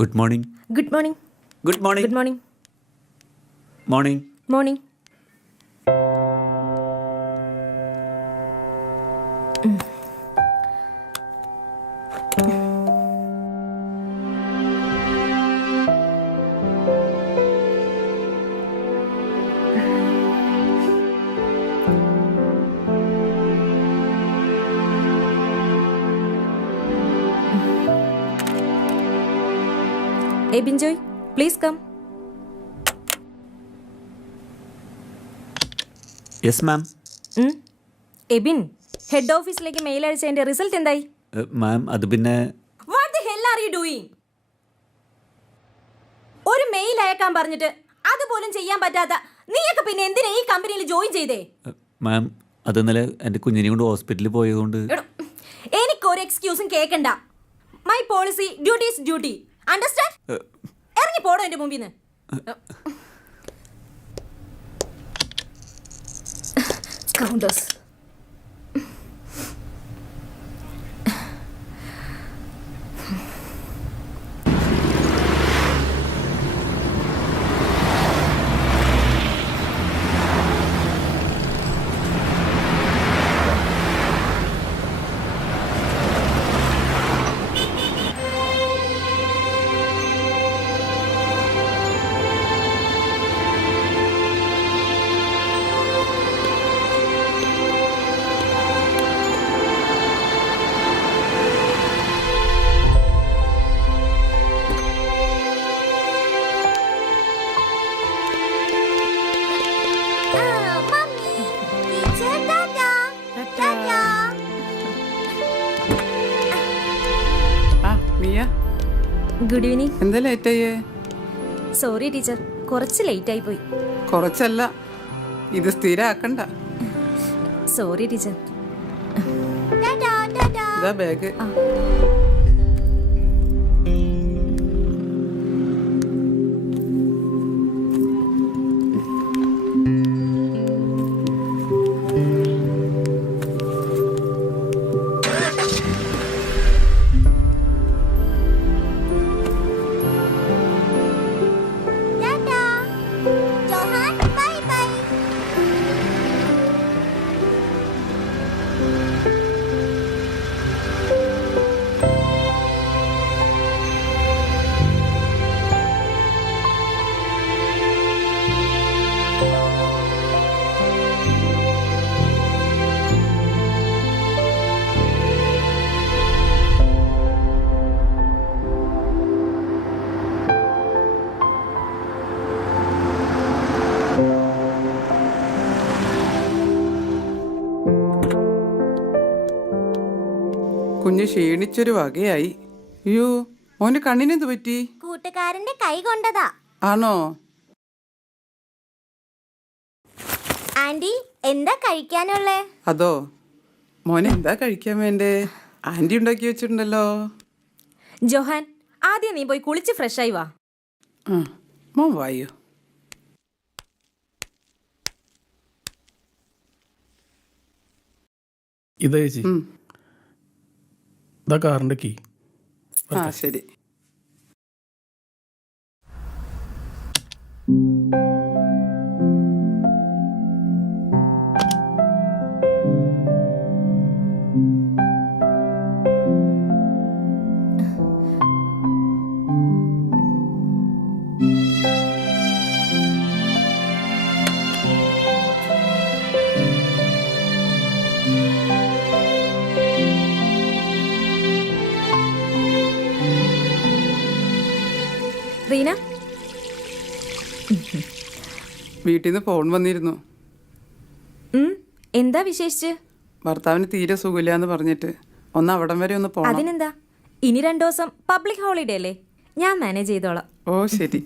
Good morning. Good morning. Good morning. Good morning. Morning. Morning. Hey Binjoy, please come. Yes ma'am. Ebin, head ഓഫീസിലേക്ക് mail അയച്ചതിന്റെ result എന്തായി? Ma'am അത് പിന്നെ what the hell are you doing? ഒരു mail അയക്കാൻ പറഞ്ഞിട്ട് അതുപോലും ചെയ്യാൻ പറ്റാത്ത നീയൊക്കെ പിന്നെ എന്തിനാ ഈ കമ്പനിയിൽ ജോയിൻ ചെയ്തേ? മാം അത് ഇന്നലെ എൻ്റെ കുഞ്ഞിനെ കൊണ്ട് ഹോസ്പിറ്റലിൽ പോയതുകൊണ്ട്. എനിക്കൊരു എക്സ്ക്യൂസും കേൾക്കണ്ട. My policy, duty is duty. Understand? ഇറങ്ങി പോടോ എൻ്റെ മുമ്പിൽ നിന്ന്. കൗണ്ടേഴ്സ്. Good evening. എന്താ ലേറ്റ് ആയേ? സോറി ടീച്ചർ, കുറച്ച് ലേറ്റ് ആയി പോയി. കുറച്ചല്ല, ഇത് സ്ഥിരാക്കണ്ട. Sorry teacher. ഇതാ ബാഗ്. കുഞ്ഞ് ക്ഷീണിച്ചൊരു വകയായി. അയ്യോ, മോന്റെ കണ്ണിനെന്ത് പറ്റി? കൂട്ടുകാരന്റെ കൈ കൊണ്ടതാ. ആണോ? ആന്റി, എന്താ കഴിക്കാനുള്ളേ? അതോ, മോനെ എന്താ കഴിക്കാൻ വേണ്ടേ? ആന്റി ഉണ്ടാക്കി വെച്ചിട്ടുണ്ടല്ലോ. ജോഹാൻ, ആദ്യം നീ പോയി കുളിച്ച് ഫ്രഷ് ആയി വാ. മോൻ വായോ. ഇതാ ചേച്ചി, ഇതാ കാറിൻ്റെ കീ. ശരി. റീന, വീട്ടിൽ നിന്ന് ഫോൺ വന്നിരുന്നു. എന്താ വിശേഷിച്ച്? ഭർത്താവിന് തീരെ സുഖമില്ലാന്ന് പറഞ്ഞിട്ട് ഒന്ന് അവിടം വരെ ഒന്ന് പോണം. അതിനെന്താ, ഇനി 2 ദിവസം പബ്ലിക് ഹോളിഡേ അല്ലേ, ഞാൻ മാനേജ് ചെയ്തോളാം. ഓ ശരി.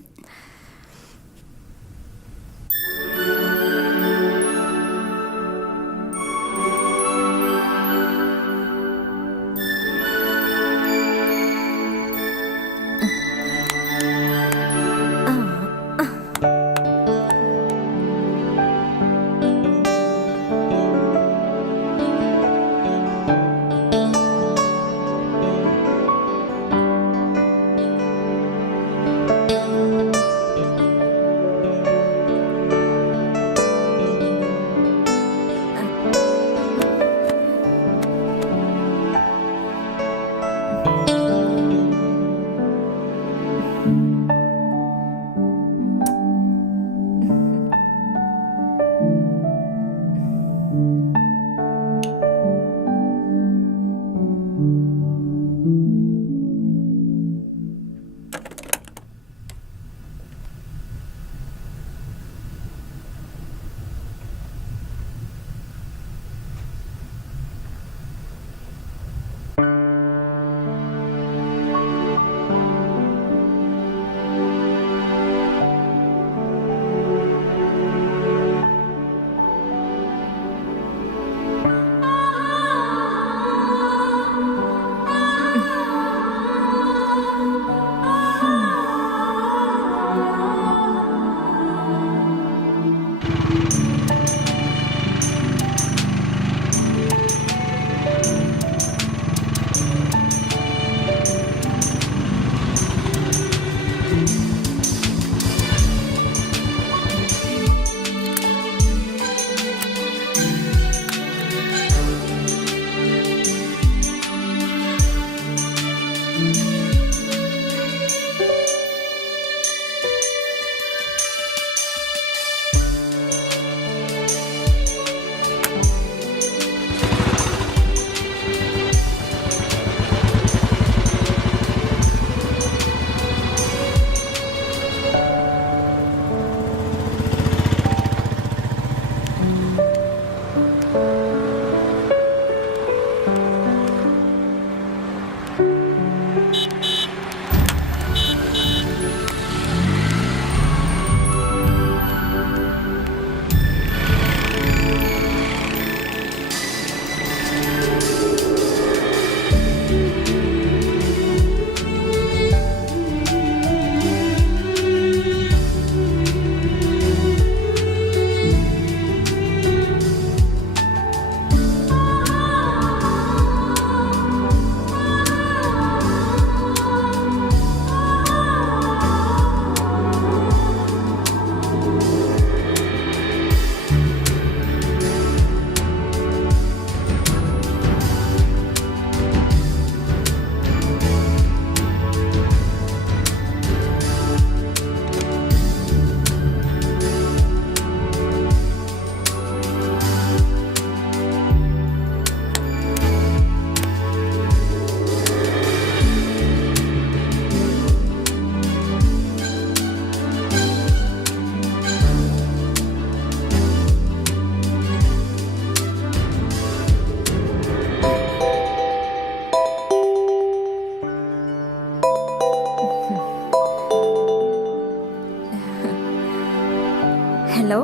ഹലോ.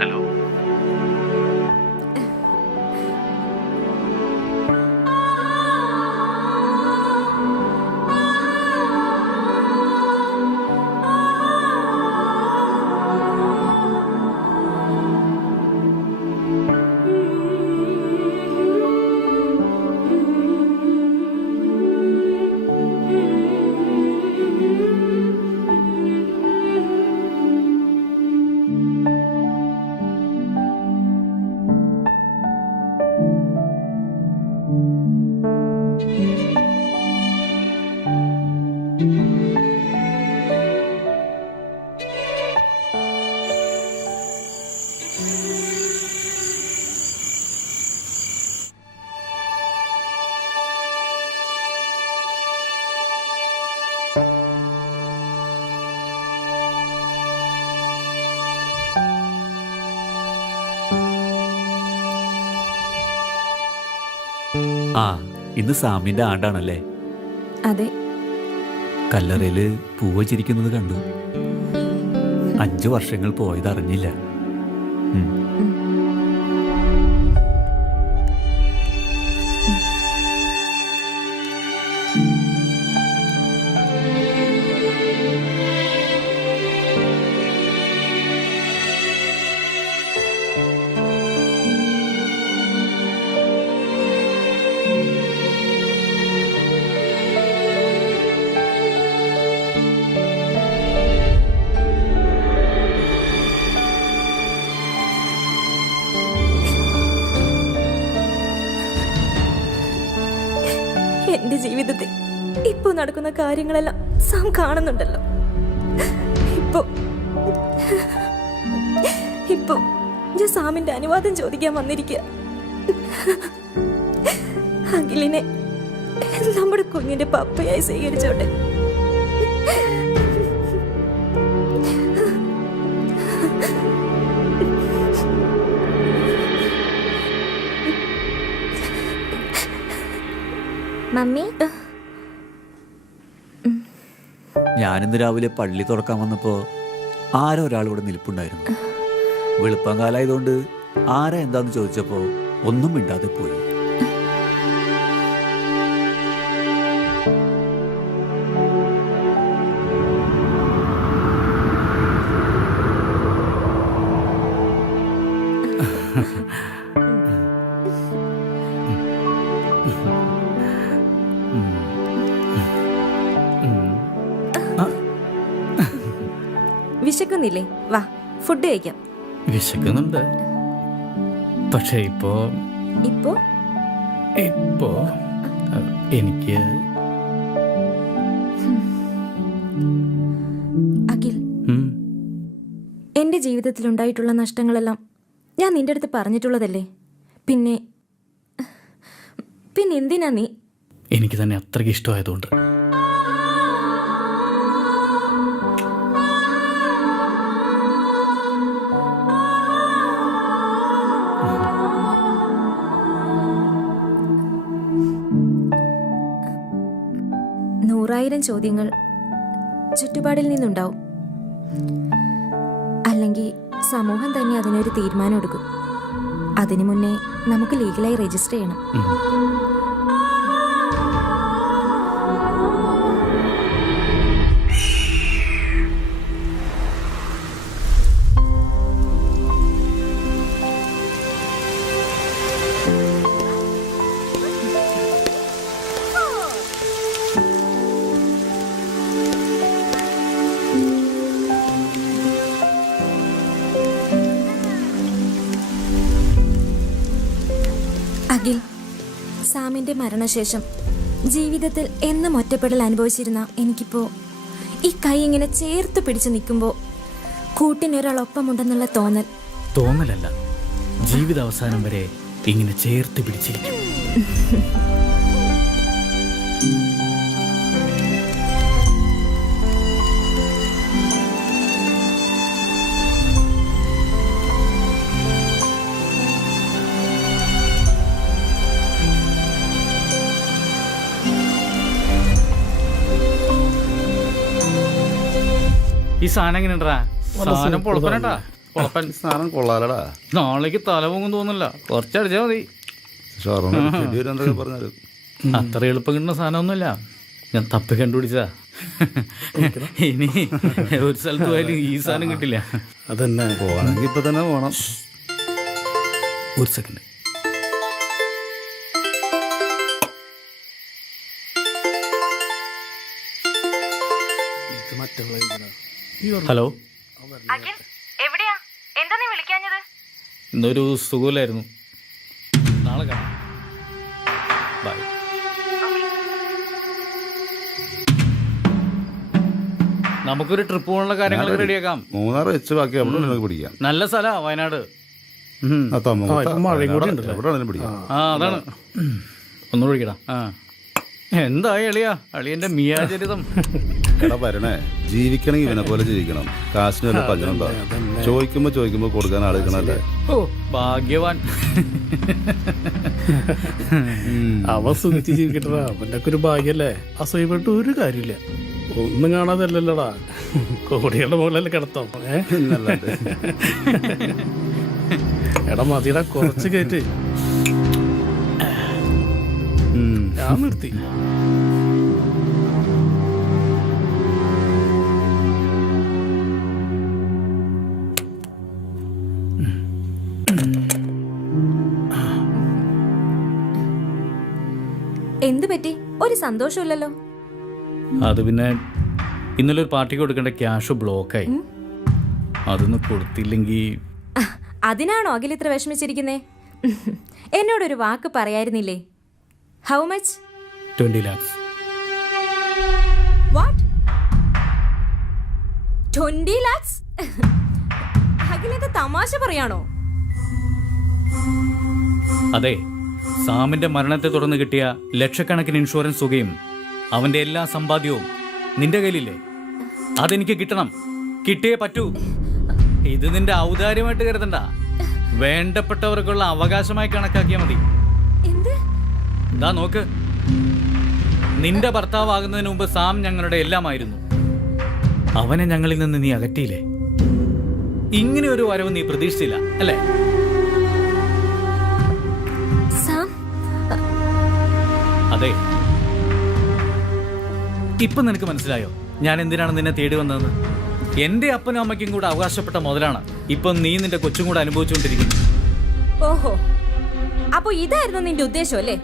ഹലോ. ആ, ഇന്ന് സാമിന്റെ ആണ്ടാണല്ലേ? അതെ. കല്ലറയില് പൂവ് ചിരിക്കുന്നത് കണ്ടു. 5 വർഷങ്ങൾ പോയതറിഞ്ഞില്ല. എന്റെ ജീവിതത്തിൽ ഇപ്പൊ നടക്കുന്ന കാര്യങ്ങളെല്ലാം സാം കാണുന്നുണ്ടല്ലോ. ഇപ്പൊ ഞാൻ സാമിന്റെ അനുവാദം ചോദിക്കാൻ വന്നിരിക്കുക. അഖിലിനെ നമ്മുടെ കുഞ്ഞിന്റെ പപ്പയായി സ്വീകരിച്ചോട്ടെ. മമ്മി, ഞാനിന്ന് രാവിലെ പള്ളി തുറക്കാൻ വന്നപ്പോ ആരോ ഒരാൾ ഇവിടെ നിൽപ്പുണ്ടായിരുന്നു. വെളുപ്പം കാലായതുകൊണ്ട് ആരാ എന്താന്ന് ചോദിച്ചപ്പോ ഒന്നും മിണ്ടാതെ പോയി. വിശക്കുന്നില്ലേ? വാ, ഫുഡ് കഴിക്കാം. വിശക്കുന്നുണ്ട്. പക്ഷെ ഇപ്പോ എനിക്ക് അഖിൽ, എന്റെ ജീവിതത്തിൽ ഉണ്ടായിട്ടുള്ള നഷ്ടങ്ങളെല്ലാം ഞാൻ നിന്റെ അടുത്ത് പറഞ്ഞിട്ടുള്ളതല്ലേ. പിന്നെ എന്തിനാ നീ? എനിക്ക് തന്നെ അത്രയ്ക്ക് ഇഷ്ടമായതുകൊണ്ട്. നൂറായിരം ചോദ്യങ്ങൾ ചുറ്റുപാടിൽ നിന്നുണ്ടാവും. അല്ലെങ്കിൽ സമൂഹം തന്നെ അതിനൊരു തീരുമാനം എടുക്കും. അതിനു മുന്നേ നമുക്ക് ലീഗലായി രജിസ്റ്റർ ചെയ്യണം. അഖിൽ, സാമിന്റെ മരണശേഷം ജീവിതത്തിൽ എന്നും ഒറ്റപ്പെടൽ അനുഭവിച്ചിരുന്ന എനിക്കിപ്പോ ഈ കൈ ഇങ്ങനെ ചേർത്ത് പിടിച്ച് നിൽക്കുമ്പോൾ കൂട്ടിനൊരാളൊപ്പമുണ്ടെന്നുള്ള തോന്നലല്ല, ജീവിത അവസാനം വരെ ഇങ്ങനെ ചേർത്ത് പിടിച്ചിരിക്കും. ഈ സാധനം എങ്ങനെയുണ്ടാ? സാധനം പൊളപ്പനട്ടാ. കുഴപ്പൻ സാധനം കൊള്ളാലടാ. നാളേക്ക് തല പൊങ്ങും തോന്നില്ല, കുറച്ചടിച്ചാൽ മതി. എന്തൊക്കെ പറഞ്ഞാലും അത്ര എളുപ്പം കിട്ടുന്ന സാധനമൊന്നുമില്ല, ഞാൻ തപ്പി കണ്ടുപിടിച്ചതാ. ഇനി ഒരു സ്ഥലത്ത് പോയാലും ഈ സാധനം കിട്ടില്ല. അതന്നെ പോവാണെങ്കിൽ ഇപ്പൊ തന്നെ പോണം. ഒരു സെക്കൻഡ്. ഹലോ, എവിടെയാ? എന്താ നീ വിളിക്കാഞ്ഞത്? ഇന്നൊരു സുഖമില്ലായിരുന്നു. നാളെ കാണാം. ബൈ. നമുക്കൊരു ട്രിപ്പ് പോകാനുള്ള കാര്യങ്ങളൊക്കെ റെഡിയാക്കാം. മൂന്നാർ വെച്ച് ബാക്കി അവിടെ നിനക്ക് പിടിക്കാം. നല്ല സ്ഥലമാണ് വയനാട്. മഴയും കൂടി ഉണ്ടല്ലോ. എവിടെ വേണേലും പിടിക്കാം. ആ അതാണ്. ഒന്നുകൂടി ഒഴിക്കടാ. ആ എന്തായി അളിയാ, അളിയന്റെ മിയാചരിതം. എടാ വരണേ, ജീവിക്കണമെങ്കിൽ ഇവനെ പോലെ ജീവിക്കണം. കാശിന് വല്ല പഞ്ചനുണ്ടോ? ചോദിക്കുമ്പോ കൊടുക്കാൻ ആളുകളല്ലേ. ഓ ഭാഗ്യവാൻ. അവൻ സുഖിച്ച് ജീവിക്കട്ടാ, അവന്റെ ഒക്കെ ഒരു ഭാഗ്യല്ലേ. അസൂയപ്പെട്ട് ഒരു കാര്യമില്ല. ഒന്നും കാണാതല്ലല്ലോടാ, കോടികളുടെ മുകളിലല്ലേ കിടത്തോ. പിന്നല്ലാണ്ട്. എടാ മതിയുടെ കുറച്ച് കയറ്റ്. ഞാൻ നിർത്തി. എന്ത് പറ്റി? ഒരു സന്തോഷമില്ലല്ലോ. അത് പിന്നെ ഇന്നലെ ഒരു പാർട്ടിക്ക് കൊടുക്കേണ്ട ക്യാഷ് ബ്ലോക്കായി. അതൊന്ന് കൊടുത്തില്ലെങ്കിൽ. അതിനാണോ അഖിൽ ഇത്ര വിഷമിച്ചിരിക്കുന്നേ? എന്നോടൊരു വാക്ക് പറയായിരുന്നില്ലേ? How much? 20 lakhs. What? 20 lakhs? അഖിലെന്താ തമാശ പറയാണോ? അതെ, സാമിന്റെ മരണത്തെ തുടർന്ന് കിട്ടിയ ലക്ഷക്കണക്കിന് ഇൻഷുറൻസ് തുകയും അവന്റെ എല്ലാ സമ്പാദ്യവും നിന്റെ കയ്യിലില്ലേ? അതെനിക്ക് കിട്ടണം, കിട്ടിയേ പറ്റൂ. ഇത് നിന്റെ ഔദാര്യമായിട്ട് കരുതണ്ട, വേണ്ടപ്പെട്ടവർക്കുള്ള അവകാശമായി കണക്കാക്കിയാൽ മതി. ദാ നോക്ക്, നിന്റെ ഭർത്താവാകുന്നതിന് മുമ്പ് സാം ഞങ്ങളുടെ എല്ലാമായിരുന്നു. അവനെ ഞങ്ങളിൽ നിന്ന് നീ അകറ്റിയില്ലേ? ഇങ്ങനെ ഒരു വരവ് നീ പ്രതീക്ഷിച്ചില്ല അല്ലേ? അതെ, ഇപ്പൊ നിനക്ക് മനസ്സിലായോ ഞാൻ എന്തിനാണ് നിന്നെ തേടി വന്നതെന്ന്? എന്റെ അപ്പനും അമ്മയ്ക്കും കൂടെ അവകാശപ്പെട്ട മുതലാണ് ഇപ്പൊ നീ നിന്റെ കൊച്ചും കൂടെ അനുഭവിച്ചുകൊണ്ടിരിക്കുന്നത്. ഓഹോ, അപ്പൊ ഇതായിരുന്നു നിന്റെ ഉദ്ദേശം അല്ലേ?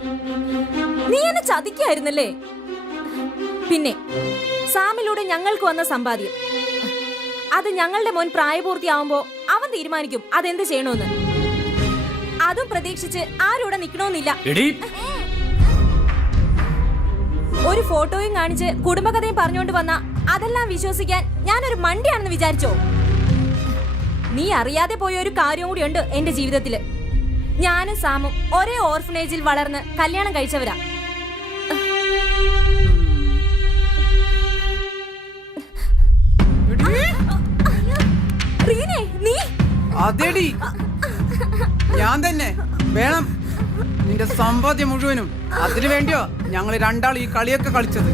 നീ എന്നെ ചതിക്കായിരുന്നല്ലേ? പിന്നെ സാമിലൂടെ ഞങ്ങൾക്ക് വന്ന സമ്പാദ്യം, അത് ഞങ്ങളുടെ മോൻ പ്രായപൂർത്തിയാവുമ്പോ അവൻ തീരുമാനിക്കും അതെന്ത് ചെയ്യണമെന്ന്. അതും പ്രതീക്ഷിച്ച് ആരൂടെ നിക്കണമെന്നില്ല. ഒരു ഫോട്ടോയും കാണിച്ച് കുടുംബകഥയും പറഞ്ഞുകൊണ്ട് വന്ന അതെല്ലാം വിശ്വസിക്കാൻ ഞാനൊരു മണ്ടിയാണെന്ന് വിചാരിച്ചോ? നീ അറിയാതെ പോയ ഒരു കാര്യം കൂടി ഉണ്ട് എന്റെ ജീവിതത്തില്. ഞാനും സാമും ഒരേ ഓർഫനേജിൽ വളർന്ന് കല്യാണം കഴിച്ചവരാ. അതെടി ഞാൻ തന്നെ വേണം നിന്റെ സമ്പാദ്യം മുഴുവനും. അതിനു വേണ്ടിയോ ഞങ്ങൾ രണ്ടാൾ ഈ കളിയൊക്കെ കളിച്ചത്.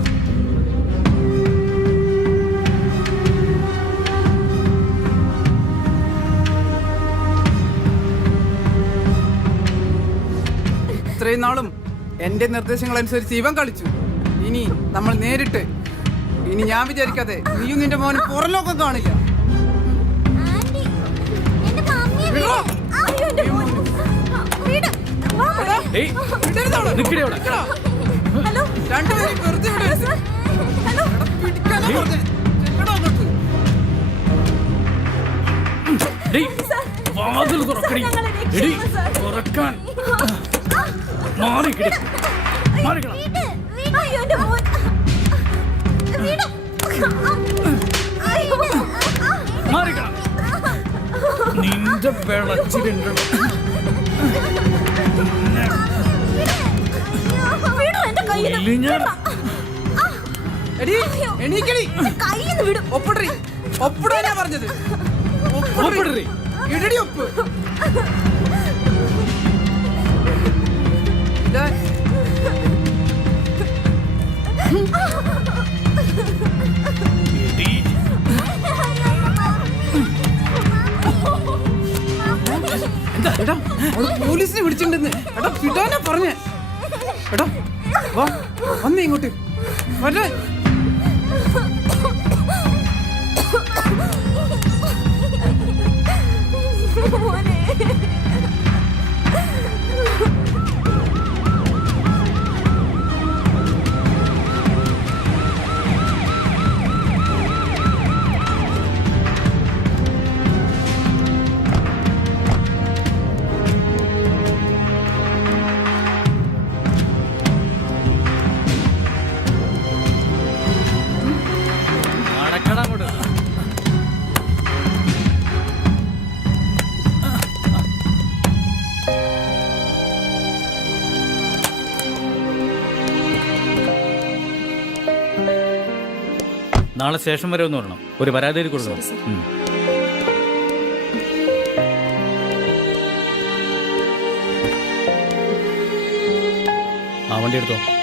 ഇത്രയും നാളും എന്റെ നിർദ്ദേശങ്ങൾ അനുസരിച്ച് ഇവൻ കളിച്ചു. ഇനി നമ്മൾ നേരിട്ട്, ഇനി ഞാൻ വിചാരിക്കാതെ നീയും നിന്റെ മോനും പുറലോകം കാണില്ല. നിന്റെ വെളച്ചിലുണ്ടോ? ഒപ്പിടാനാ പറഞ്ഞത്. ഇടടി ഒപ്പ്. എടാ അവള് പോലീസിനെ വിളിച്ചിട്ടുണ്ടെന്ന്. എടാ വിടാനാ പറഞ്ഞേ. എടാ വാ വന്നേ ഇങ്ങോട്ട് വരേ. നടക്കടാ അങ്ങോട്ട്. നാളെ സ്റ്റേഷൻ വരെ ഒന്ന് വരണം. ഒരു പരാതി എഴുതി കൊടുക്കണം. ആ വണ്ടി എടുത്തോ.